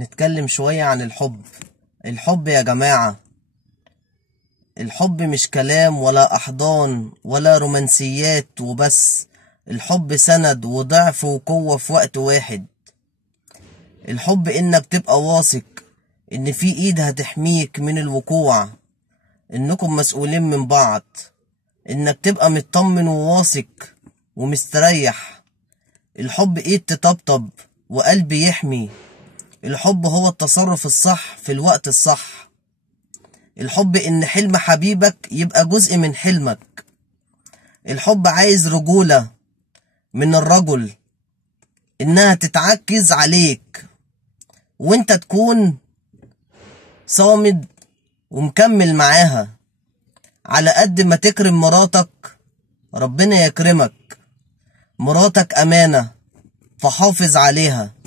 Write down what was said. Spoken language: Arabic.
نتكلم شوية عن الحب. الحب يا جماعة، الحب مش كلام ولا أحضان ولا رومانسيات وبس. الحب سند وضعف وقوة في وقت واحد. الحب إنك تبقى واثق إن في إيد هتحميك من الوقوع، إنكم مسؤولين من بعض، إنك تبقى مطمن وواثق ومستريح. الحب إيد تطبطب وقلب يحمي. الحب هو التصرف الصح في الوقت الصح. الحب إن حلم حبيبك يبقى جزء من حلمك. الحب عايز رجولة من الرجل، إنها تتعكز عليك وإنت تكون صامد ومكمل معاها. على قد ما تكرم مراتك ربنا يكرمك. مراتك أمانة فحافظ عليها.